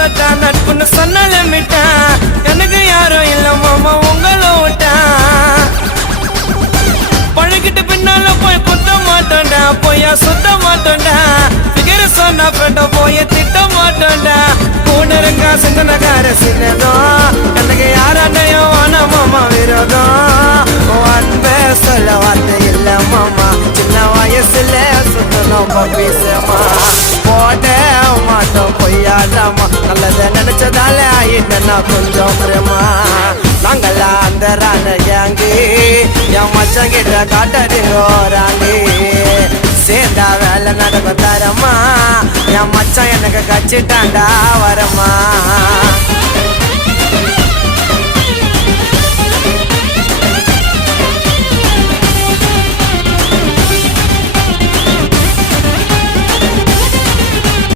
தட்டா நட்புன்னு சொன்னாலே மிட்டா எனக்கு யாரும் இல்ல மாமா உங்களை விட்டா பழகிட்டு பின்னால போய் குத்த மாட்டோண்டா போயா சுத்த மாட்டோண்டா பிகர சொன்ன ஃப்ரெண்ட போய் திட்ட மாட்டோண்டா கூட இருக்க சிந்தனக்கார சின்னதும் எனக்கு யாராண்டையும் வான மாமா விரோதம் அன்பே சொல்ல வார்த்தை இல்ல மாமா சின்ன வயசுல சுத்தணும் பப்பீசமா போட மாட்டோம் பொய்யாடாமா நல்லத நினைச்சதால ஆயிட்டா கொஞ்சம் பிரமா நாங்களா அந்த ராண கேங்கு என் மச்சம் கிட்ட காட்டடிங்கோராங்க சேர்ந்தா வேலை நடக்கும் தரமா என் மச்சம் எனக்கு கச்சிட்டாண்டா வரமா